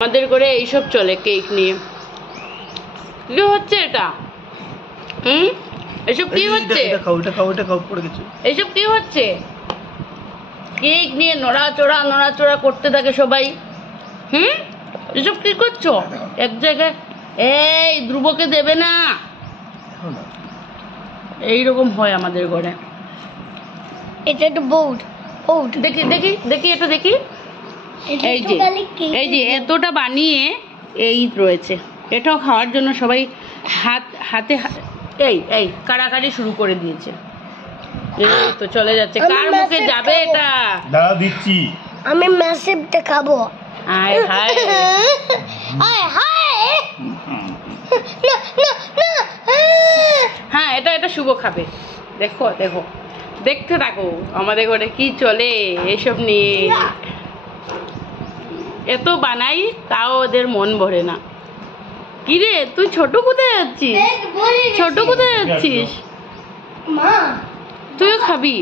আমাদের করে এইসব চলে কেক নিয়ে। কি হচ্ছে এটা? এসব কি হচ্ছে? এইসব কি হচ্ছে? কেক নিয়ে নড়াচড়া করতে থাকে সবাই। এসব কি করছো? এক জায়গায় এই ধ্রুবকে দেবে না, এইরকম হয় আমাদের ঘরে। এটা একটা বোর্ড দেখি দেখি দেখি এটা দেখি। এই যে এতটা বানিয়ে এই রয়েছে, এটাও খাওয়ার জন্য সবাই হাতে এই কাড়াকাড়ি শুরু করে দিয়েছে। এই তো চলে যাচ্ছে, কার মুখে যাবে এটা? দাঁড়া দিচ্ছি, আমি ম্যাসিভটা খাবো। আয় হায় আয় হায়, হ্যাঁ এটা শুভ খাবে। দেখো দেখো, দেখতে থাকো আমাদের ঘরে কি চলে এসব নিয়ে। এত বানাই তাও ওদের মন ভরে না। কিরে তুই ছোট কোথায় যাচ্ছিস? ছোট কোথায় যাচ্ছিস? মা তুইও খাবি?